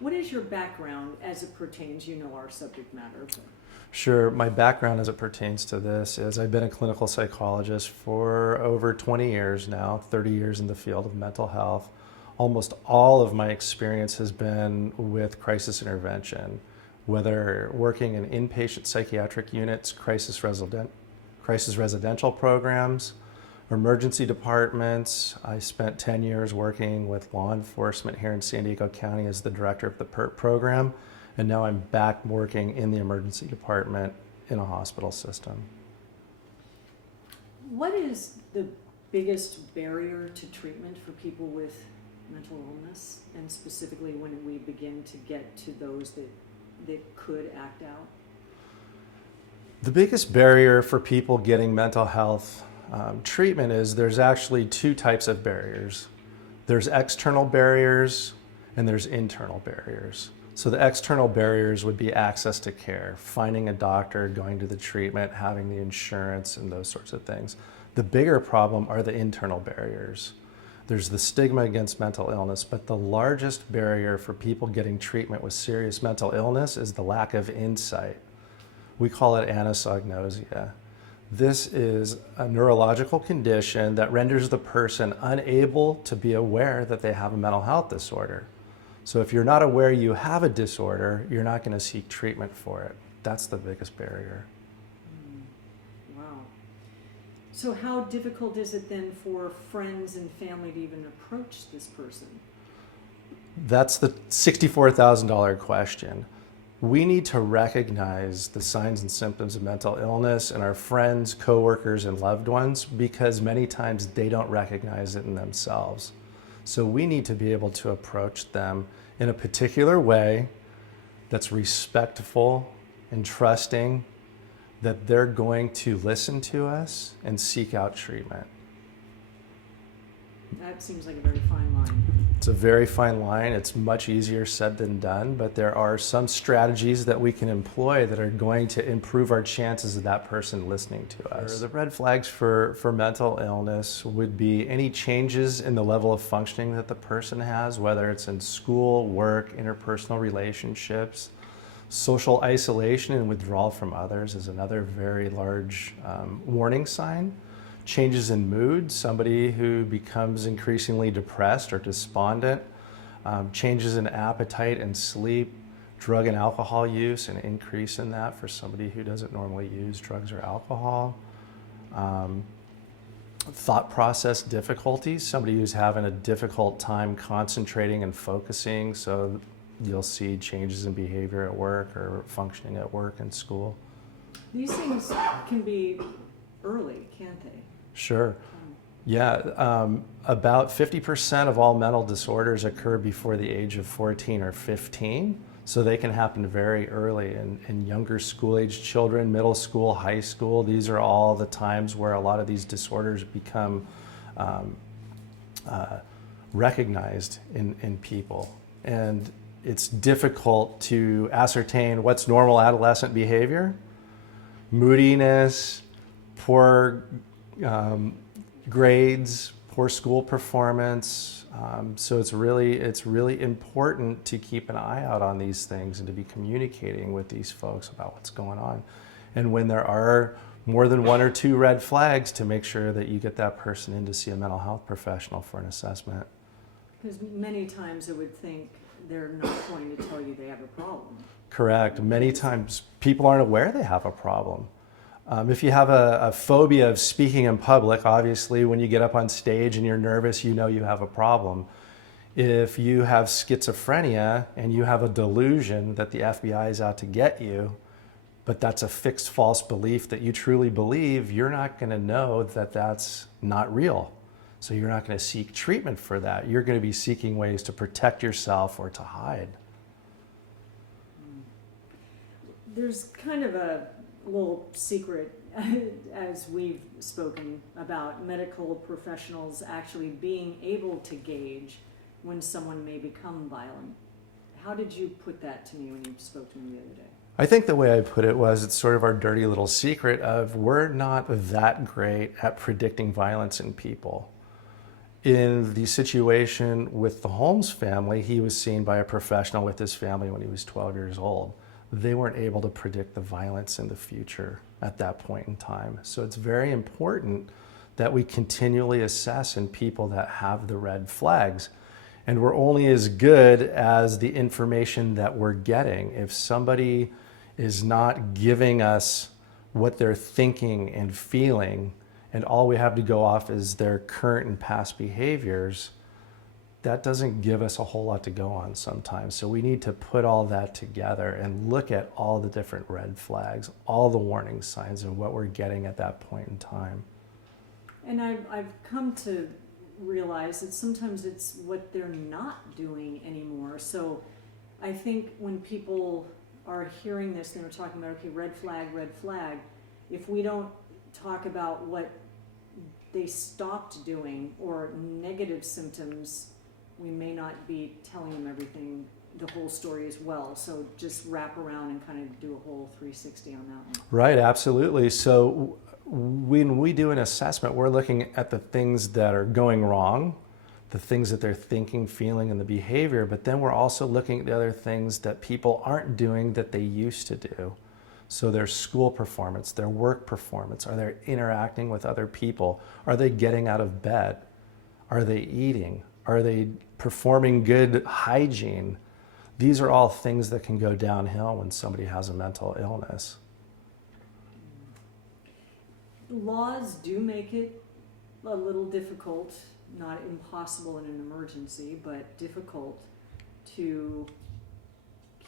What is your background as it pertains, our subject matter? Sure. My background as it pertains to this is I've been a clinical psychologist for over 20 years now, 30 years in the field of mental health. Almost all of my experience has been with crisis intervention, whether working in inpatient psychiatric units, crisis residential programs, emergency departments. I spent 10 years working with law enforcement here in San Diego County as the director of the PERT program. And now I'm back working in the emergency department in a hospital system. What is the biggest barrier to treatment for people with mental illness, and specifically when we begin to get to those that could act out? The biggest barrier for people getting mental health treatment is there's actually two types of barriers. There's external barriers and there's internal barriers. So the external barriers would be access to care, finding a doctor, going to the treatment, having the insurance, and those sorts of things. The bigger problem are the internal barriers. There's the stigma against mental illness, but the largest barrier for people getting treatment with serious mental illness is the lack of insight. We call it anosognosia. This is a neurological condition that renders the person unable to be aware that they have a mental health disorder. So if you're not aware you have a disorder, you're not going to seek treatment for it. That's the biggest barrier. Wow. So how difficult is it then for friends and family to even approach this person? That's the $64,000 question. We need to recognize the signs and symptoms of mental illness in our friends, coworkers, and loved ones, because many times they don't recognize it in themselves. So we need to be able to approach them in a particular way that's respectful and trusting, that they're going to listen to us and seek out treatment. That seems like a very fine line. It's a very fine line. It's much easier said than done, but there are some strategies that we can employ that are going to improve our chances of that person listening to us. The red flags for mental illness would be any changes in the level of functioning that the person has, whether it's in school, work, interpersonal relationships. Social isolation and withdrawal from others is another very large warning sign. Changes in mood, somebody who becomes increasingly depressed or despondent, changes in appetite and sleep, drug and alcohol use, an increase in that for somebody who doesn't normally use drugs or alcohol. Thought process difficulties, somebody who's having a difficult time concentrating and focusing, so you'll see changes in behavior at work or functioning at work and school. These things can be early, can't they? Sure. Yeah, about 50% of all mental disorders occur before the age of 14 or 15, so they can happen very early in younger school-age children, middle school, high school. These are all the times where a lot of these disorders become recognized in people. And it's difficult to ascertain what's normal adolescent behavior, moodiness, poor grades, poor school performance. So it's really important to keep an eye out on these things and to be communicating with these folks about what's going on. And when there are more than one or two red flags, to make sure that you get that person in to see a mental health professional for an assessment. Because many times I would think they're not going to tell you they have a problem. Correct. Many times people aren't aware they have a problem. If you have a phobia of speaking in public, obviously when you get up on stage and you're nervous, you know you have a problem. If you have schizophrenia and you have a delusion that the FBI is out to get you, but that's a fixed false belief that you truly believe, you're not going to know that that's not real. So you're not going to seek treatment for that. You're going to be seeking ways to protect yourself or to hide. There's kind of a little secret as we've spoken about medical professionals actually being able to gauge when someone may become violent. How did you put that to me when you spoke to me the other day? I think the way I put it was it's sort of our dirty little secret of we're not that great at predicting violence in people. in the situation with the Holmes family, he was seen by a professional with his family when he was 12 years old. They weren't able to predict the violence in the future at that point in time. So it's very important that we continually assess in people that have the red flags. And we're only as good as the information that we're getting. If somebody is not giving us what they're thinking and feeling, and all we have to go off is their current and past behaviors, that doesn't give us a whole lot to go on sometimes. So we need to put all that together and look at all the different red flags, all the warning signs, and what we're getting at that point in time. And I've come to realize that sometimes it's what they're not doing anymore. So I think when people are hearing this, and they're talking about, okay, red flag, if we don't talk about what they stopped doing or negative symptoms, we may not be telling them everything, the whole story as well. So just wrap around and kind of do a whole 360 on that one. Right, absolutely. So when we do an assessment, we're looking at the things that are going wrong, the things that they're thinking, feeling, and the behavior, but then we're also looking at the other things that people aren't doing that they used to do. So their school performance, their work performance, are they interacting with other people? Are they getting out of bed? Are they eating? Are they performing good hygiene? These are all things that can go downhill when somebody has a mental illness. Laws do make it a little difficult, not impossible in an emergency, but difficult to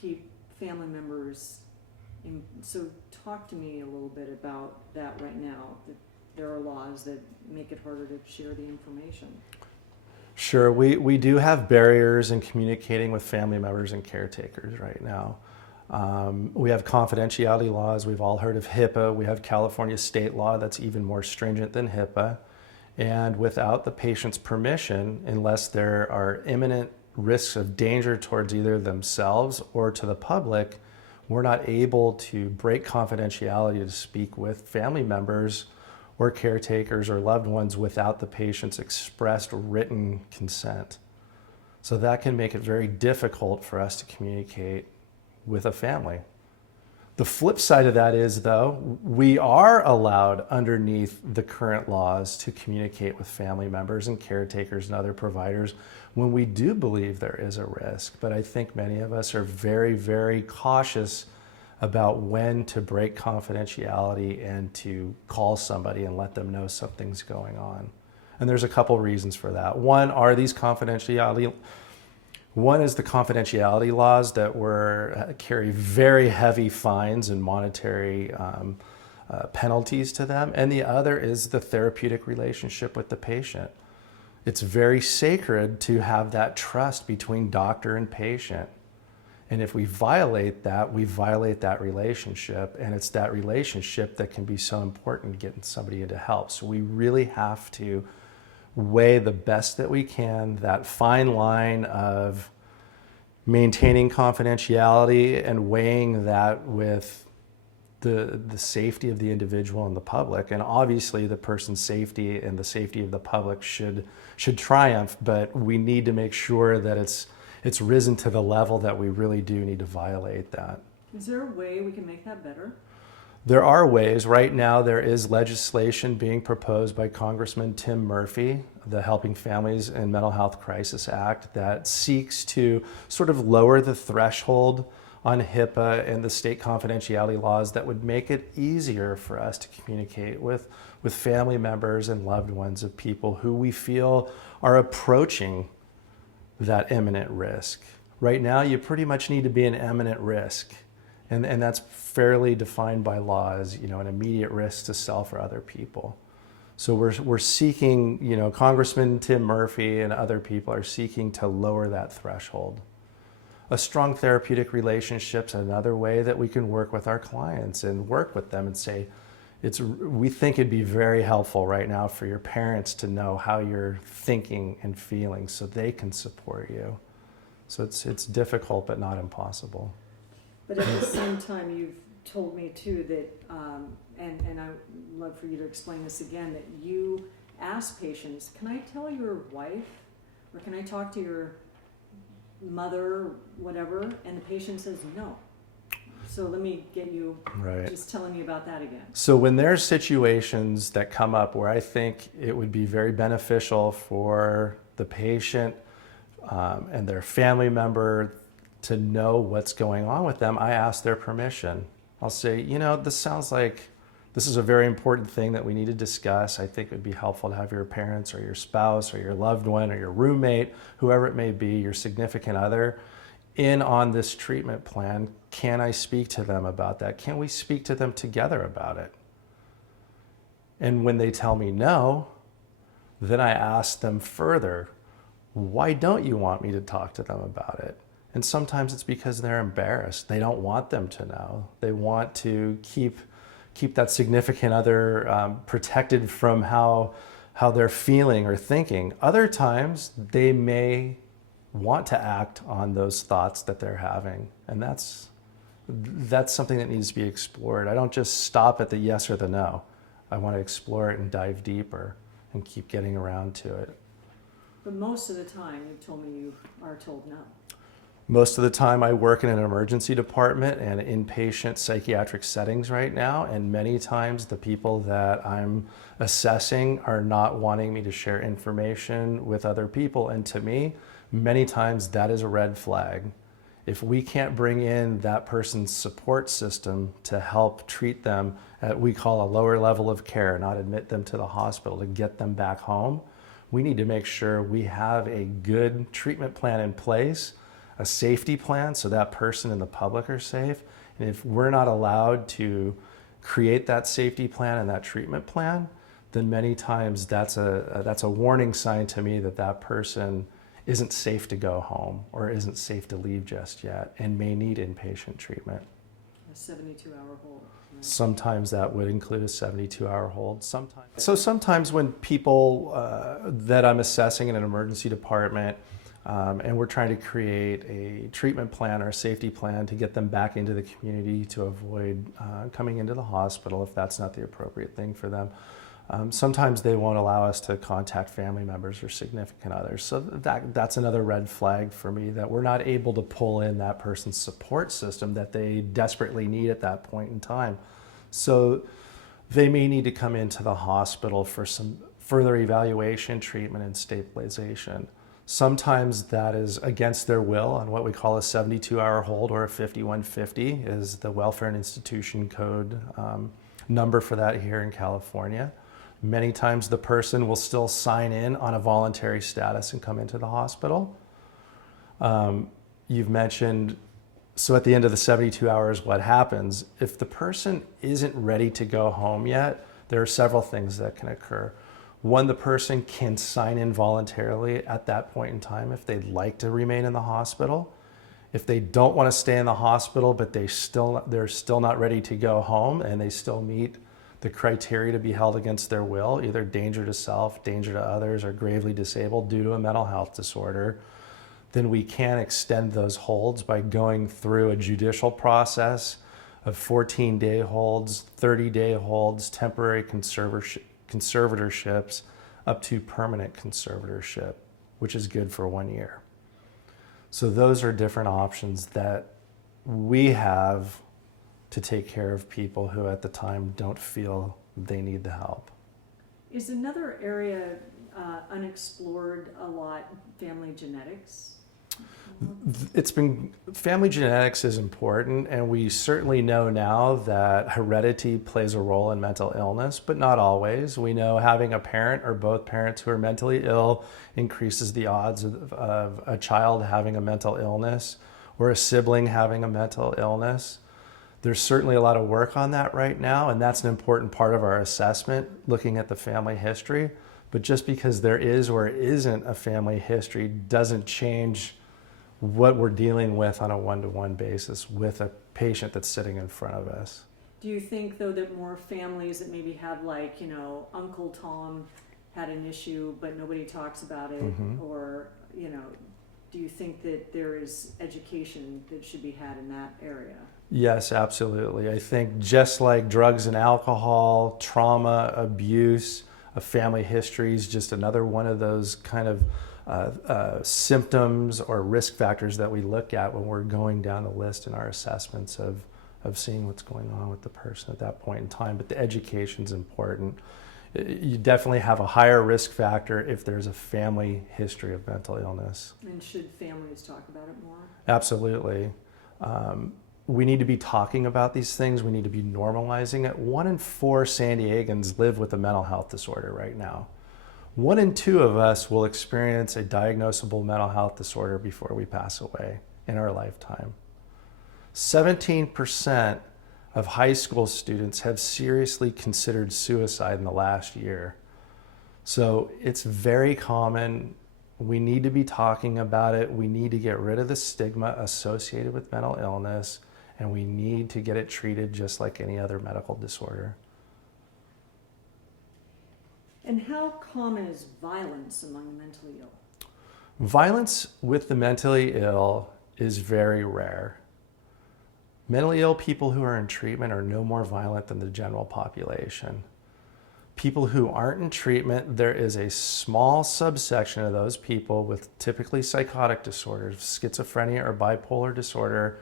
keep family members in. So talk to me a little bit about that right now, that there are laws that make it harder to share the information. Sure, we do have barriers in communicating with family members and caretakers right now. We have confidentiality laws. We've all heard of HIPAA. We have California state law that's even more stringent than HIPAA. And without the patient's permission, unless there are imminent risks of danger towards either themselves or to the public, we're not able to break confidentiality to speak with family members or caretakers or loved ones without the patient's expressed written consent. So that can make it very difficult for us to communicate with a family. The flip side of that is, though, we are allowed underneath the current laws to communicate with family members and caretakers and other providers when we do believe there is a risk. But I think many of us are very, very cautious about when to break confidentiality and to call somebody and let them know something's going on. And there's a couple reasons for that. One is the confidentiality laws that carry very heavy fines and monetary penalties to them. And the other is the therapeutic relationship with the patient. It's very sacred to have that trust between doctor and patient. And if we violate that relationship, and it's that relationship that can be so important in getting somebody into help. So we really have to weigh the best that we can, that fine line of maintaining confidentiality and weighing that with the safety of the individual and the public. And obviously the person's safety and the safety of the public should triumph, but we need to make sure that it's risen to the level that we really do need to violate that. Is there a way we can make that better? There are ways. Right now there is legislation being proposed by Congressman Tim Murphy, the Helping Families in Mental Health Crisis Act, that seeks to sort of lower the threshold on HIPAA and the state confidentiality laws that would make it easier for us to communicate with family members and loved ones of people who we feel are approaching that imminent risk. Right now, you pretty much need to be an imminent risk. And that's fairly defined by law as, an immediate risk to self or other people. So we're seeking, Congressman Tim Murphy and other people are seeking to lower that threshold. A strong therapeutic relationship's another way that we can work with our clients and work with them and say, we think it'd be very helpful right now for your parents to know how you're thinking and feeling so they can support you. So it's difficult but not impossible. But at the same time, you've told me too that, and I'd love for you to explain this again, that you ask patients, can I tell your wife, or can I talk to your mother, whatever, and the patient says no. So let me get you just telling me about that again. So when there's situations that come up where I think it would be very beneficial for the patient and their family member to know what's going on with them, I ask their permission. I'll say, this sounds like this is a very important thing that we need to discuss. I think it would be helpful to have your parents or your spouse or your loved one or your roommate, whoever it may be, your significant other, in on this treatment plan. Can I speak to them about that? Can we speak to them together about it? And when they tell me no, then I ask them further, why don't you want me to talk to them about it? And sometimes it's because they're embarrassed. They don't want them to know. They want to keep that significant other protected from how they're feeling or thinking. Other times they may want to act on those thoughts that they're having. And that's something that needs to be explored. I don't just stop at the yes or the no. I want to explore it and dive deeper and keep getting around to it. But most of the time, you've told me you are told no. Most of the time I work in an emergency department and inpatient psychiatric settings right now, and many times the people that I'm assessing are not wanting me to share information with other people, and to me, many times that is a red flag. If we can't bring in that person's support system to help treat them at what we call a lower level of care, not admit them to the hospital, to get them back home, we need to make sure we have a good treatment plan in place, a safety plan so that person and the public are safe. And if we're not allowed to create that safety plan and that treatment plan, then many times that's a warning sign to me that that person isn't safe to go home or isn't safe to leave just yet and may need inpatient treatment. A 72-hour hold. Right? Sometimes that would include a 72-hour hold. Sometimes when people that I'm assessing in an emergency department and we're trying to create a treatment plan or a safety plan to get them back into the community to avoid coming into the hospital if that's not the appropriate thing for them. Sometimes they won't allow us to contact family members or significant others. So that's another red flag for me, that we're not able to pull in that person's support system that they desperately need at that point in time. So they may need to come into the hospital for some further evaluation, treatment, and stabilization. Sometimes that is against their will on what we call a 72-hour hold, or a 5150 is the Welfare and Institution Code number for that here in California. Many times the person will still sign in on a voluntary status and come into the hospital. You've mentioned, so at the end of the 72 hours, what happens? If the person isn't ready to go home yet, there are several things that can occur. One, the person can sign in voluntarily at that point in time if they'd like to remain in the hospital. If they don't want to stay in the hospital, but they're still not ready to go home and they still meet the criteria to be held against their will, either danger to self, danger to others, or gravely disabled due to a mental health disorder, then we can extend those holds by going through a judicial process of 14-day holds, 30-day holds, temporary conservatorships, up to permanent conservatorship, which is good for 1 year. So those are different options that we have to take care of people who at the time don't feel they need the help. Is another area unexplored a lot family genetics? Family genetics is important, and we certainly know now that heredity plays a role in mental illness, but not always. We know having a parent or both parents who are mentally ill increases the odds of a child having a mental illness or a sibling having a mental illness. There's certainly a lot of work on that right now, and that's an important part of our assessment, looking at the family history. But just because there is or isn't a family history doesn't change what we're dealing with on a one-to-one basis with a patient that's sitting in front of us. Do you think, though, that more families that maybe have, like, Uncle Tom had an issue but nobody talks about it, or, do you think that there is education that should be had in that area? Yes, absolutely. I think just like drugs and alcohol, trauma, abuse A family history is just another one of those kind of symptoms or risk factors that we look at when we're going down the list in our assessments of seeing what's going on with the person at that point in time. But the education's important. You definitely have a higher risk factor if there's a family history of mental illness. And should families talk about it more? Absolutely. We need to be talking about these things. We need to be normalizing it. 1 in 4 San Diegans live with a mental health disorder right now. 1 in 2 of us will experience a diagnosable mental health disorder before we pass away in our lifetime. 17% of high school students have seriously considered suicide in the last year. So it's very common. We need to be talking about it. We need to get rid of the stigma associated with mental illness, and we need to get it treated just like any other medical disorder. And how common is violence among the mentally ill? Violence with the mentally ill is very rare. Mentally ill people who are in treatment are no more violent than the general population. People who aren't in treatment, there is a small subsection of those people with typically psychotic disorders, schizophrenia or bipolar disorder,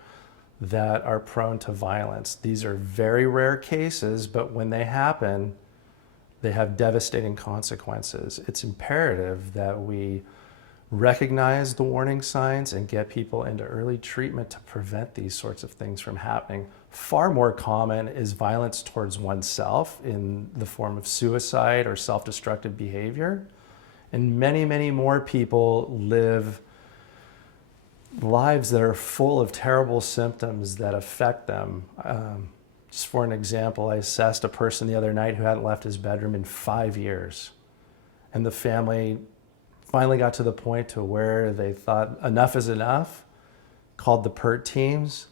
that are prone to violence. These are very rare cases, but when they happen, they have devastating consequences. It's imperative that we recognize the warning signs and get people into early treatment to prevent these sorts of things from happening. Far more common is violence towards oneself in the form of suicide or self-destructive behavior. And many, many more people live lives that are full of terrible symptoms that affect them. Just for an example, I assessed a person the other night who hadn't left his bedroom in 5 years. And the family finally got to the point to where they thought enough is enough, called the PERT teams,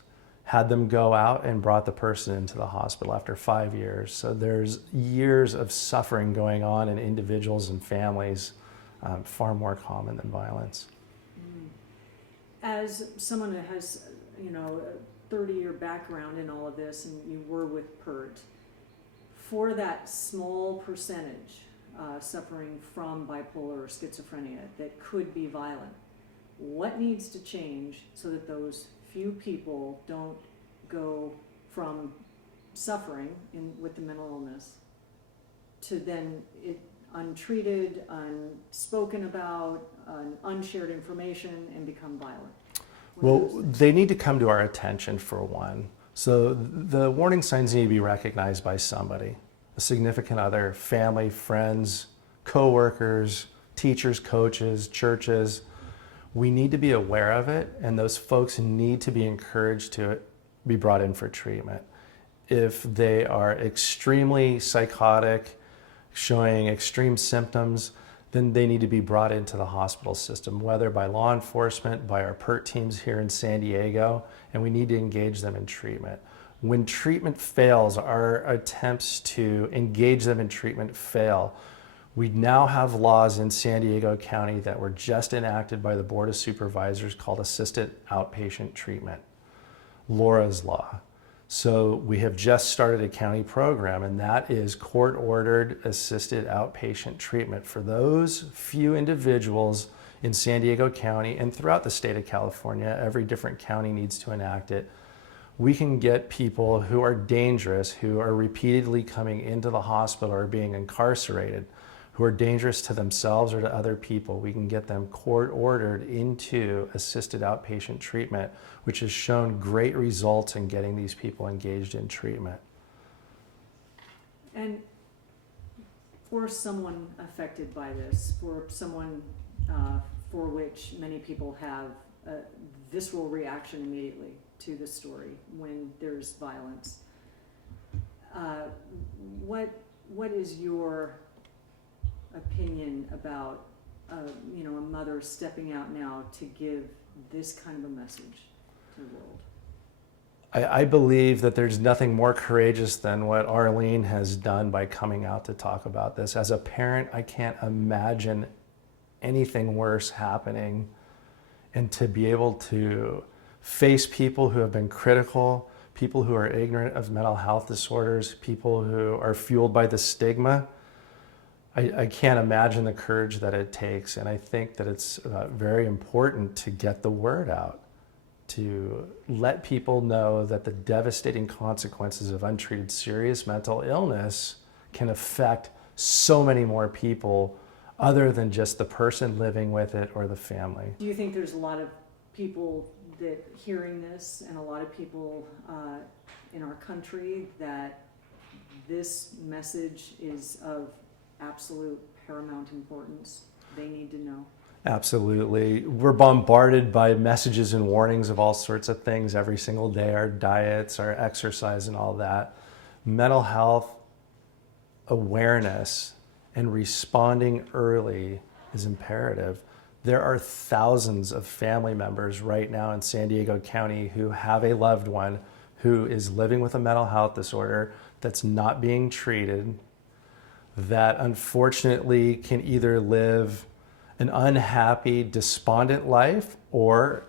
had them go out and brought the person into the hospital after 5 years. So there's years of suffering going on in individuals and families, far more common than violence. As someone that has, a 30-year background in all of this, and you were with PERT, for that small percentage suffering from bipolar or schizophrenia that could be violent, what needs to change so that those few people don't go from suffering with the mental illness to then it untreated, unspoken about, unshared information, and become violent? Well, they need to come to our attention, for one. So the warning signs need to be recognized by somebody, a significant other, family, friends, coworkers, teachers, coaches, churches. We need to be aware of it, and those folks need to be encouraged to be brought in for treatment. If they are extremely psychotic, showing extreme symptoms, then they need to be brought into the hospital system, whether by law enforcement, by our PERT teams here in San Diego, and we need to engage them in treatment. When treatment fails, our attempts to engage them in treatment fail. We now have laws in San Diego County that were just enacted by the Board of Supervisors called Assisted Outpatient Treatment, Laura's Law. So we have just started a county program, and that is court-ordered assisted outpatient treatment for those few individuals in San Diego County and throughout the state of California. Every different county needs to enact it. We can get people who are dangerous, who are repeatedly coming into the hospital or being incarcerated, who are dangerous to themselves or to other people. We can get them court-ordered into assisted outpatient treatment, which has shown great results in getting these people engaged in treatment. And for someone affected by this, for someone for which many people have a visceral reaction immediately to the story when there's violence, what is your opinion about a mother stepping out now to give this kind of a message to the world? I believe that there's nothing more courageous than what Arlene has done by coming out to talk about this. As a parent, I can't imagine anything worse happening, and to be able to face people who have been critical, people who are ignorant of mental health disorders, people who are fueled by the stigma. I can't imagine the courage that it takes. And I think that it's very important to get the word out, to let people know that the devastating consequences of untreated serious mental illness can affect so many more people other than just the person living with it or the family. Do you think there's a lot of people that hearing this, and a lot of people in our country, that this message is of absolute paramount importance? They need to know. Absolutely. We're bombarded by messages and warnings of all sorts of things every single day, our diets, our exercise, and all that. Mental health awareness and responding early is imperative. There are thousands of family members right now in San Diego County who have a loved one who is living with a mental health disorder that's not being treated, that unfortunately can either live an unhappy, despondent life or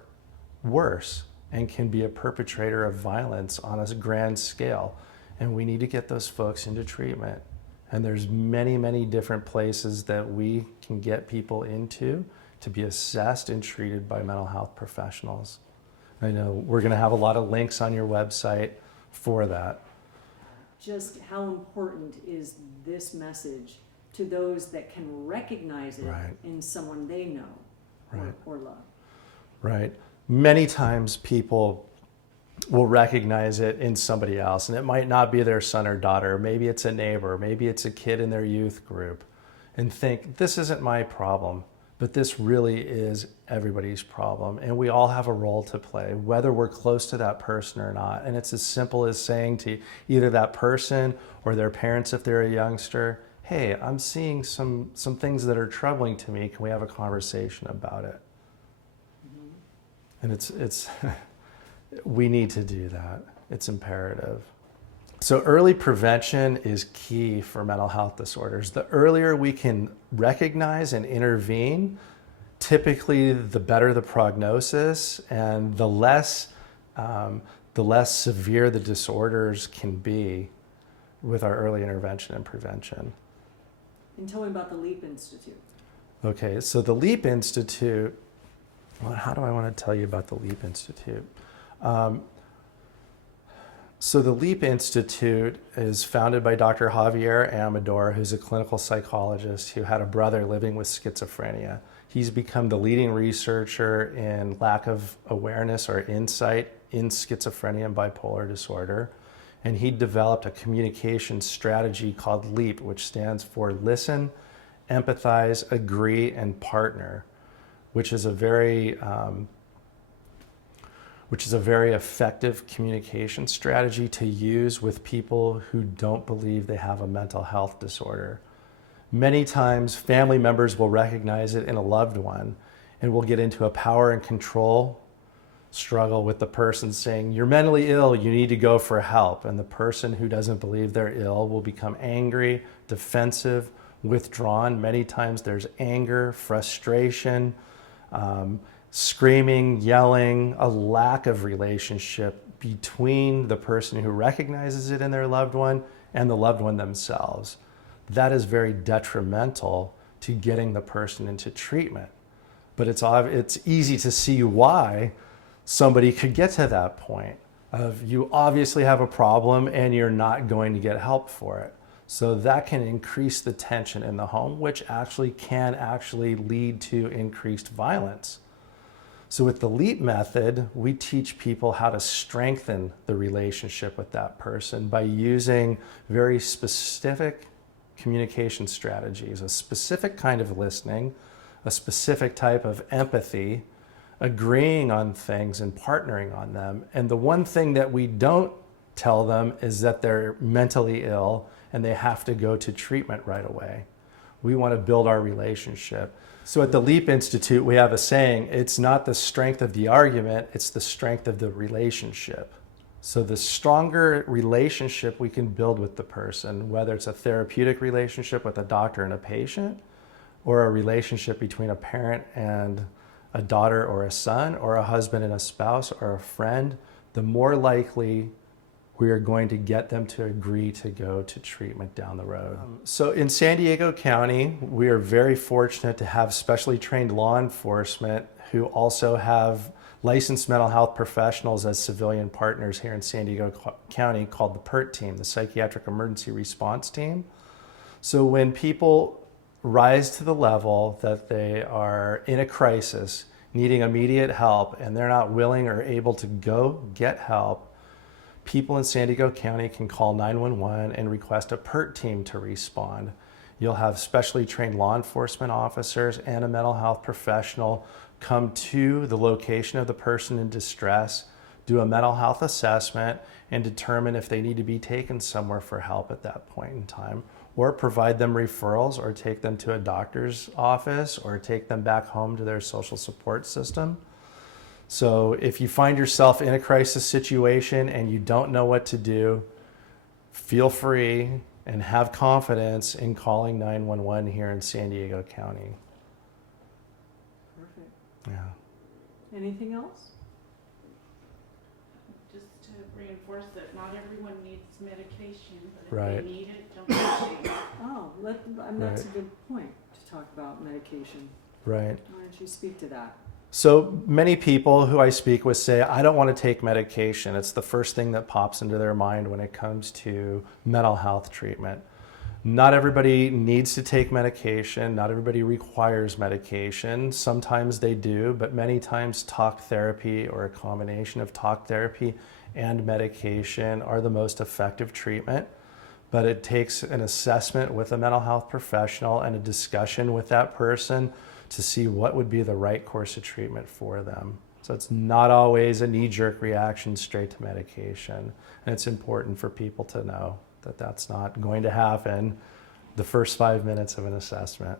worse, and can be a perpetrator of violence on a grand scale. And we need to get those folks into treatment. And there's many, many different places that we can get people into to be assessed and treated by mental health professionals. I know we're going to have a lot of links on your website for that. Just how important is this message to those that can recognize it Right. in someone they know Right. or love? Right. Many times people will recognize it in somebody else, and it might not be their son or daughter. Maybe it's a neighbor, maybe it's a kid in their youth group, and think, this isn't my problem, but this really is everybody's problem. And we all have a role to play, whether we're close to that person or not. And it's as simple as saying to either that person or their parents, if they're a youngster, hey, I'm seeing some things that are troubling to me. Can we have a conversation about it? And it's we need to do that. It's imperative. So early prevention is key for mental health disorders. The earlier we can recognize and intervene, typically the better the prognosis and the less severe the disorders can be with our early intervention and prevention. And tell me about the LEAP Institute. Okay, so the LEAP Institute, well, how do I want to tell you about the LEAP Institute? So the LEAP Institute is founded by Dr. Javier Amador, who's a clinical psychologist who had a brother living with schizophrenia. He's become the leading researcher in lack of awareness or insight in schizophrenia and bipolar disorder. And he developed a communication strategy called LEAP, which stands for Listen, Empathize, Agree, and Partner, which is a very effective communication strategy to use with people who don't believe they have a mental health disorder. Many times, family members will recognize it in a loved one and will get into a power and control struggle with the person saying, you're mentally ill, you need to go for help. And the person who doesn't believe they're ill will become angry, defensive, withdrawn. Many times there's anger, frustration, screaming, yelling, a lack of relationship between the person who recognizes it in their loved one and the loved one themselves. That is very detrimental to getting the person into treatment. But it's easy to see why somebody could get to that point of you obviously have a problem and you're not going to get help for it. So that can increase the tension in the home, which can lead to increased violence. So with the LEAP method, we teach people how to strengthen the relationship with that person by using very specific communication strategies, a specific kind of listening, a specific type of empathy, agreeing on things and partnering on them. And the one thing that we don't tell them is that they're mentally ill and they have to go to treatment right away. We want to build our relationship. So at the LEAP Institute, we have a saying, it's not the strength of the argument, it's the strength of the relationship. So the stronger relationship we can build with the person, whether it's a therapeutic relationship with a doctor and a patient, or a relationship between a parent and a daughter or a son, or a husband and a spouse, or a friend, the more likely we are going to get them to agree to go to treatment down the road. So in San Diego County, we are very fortunate to have specially trained law enforcement who also have licensed mental health professionals as civilian partners here in San Diego County called the PERT team, the Psychiatric Emergency Response Team. So when people rise to the level that they are in a crisis, needing immediate help, and they're not willing or able to go get help, people in San Diego County can call 911 and request a PERT team to respond. You'll have specially trained law enforcement officers and a mental health professional come to the location of the person in distress, do a mental health assessment, and determine if they need to be taken somewhere for help at that point in time, or provide them referrals, or take them to a doctor's office, or take them back home to their social support system. So if you find yourself in a crisis situation and you don't know what to do, feel free and have confidence in calling 911 here in San Diego County. Perfect. Yeah. Anything else? Just to reinforce that not everyone needs medication, but if Right. they need it, don't hesitate. Oh, that's a Right. good point to talk about medication. Right. Why don't you speak to that? So many people who I speak with say, I don't want to take medication. It's the first thing that pops into their mind when it comes to mental health treatment. Not everybody needs to take medication. Not everybody requires medication. Sometimes they do, but many times talk therapy or a combination of talk therapy and medication are the most effective treatment. But it takes an assessment with a mental health professional and a discussion with that person to see what would be the right course of treatment for them. So it's not always a knee-jerk reaction straight to medication. And it's important for people to know that that's not going to happen the first 5 minutes of an assessment.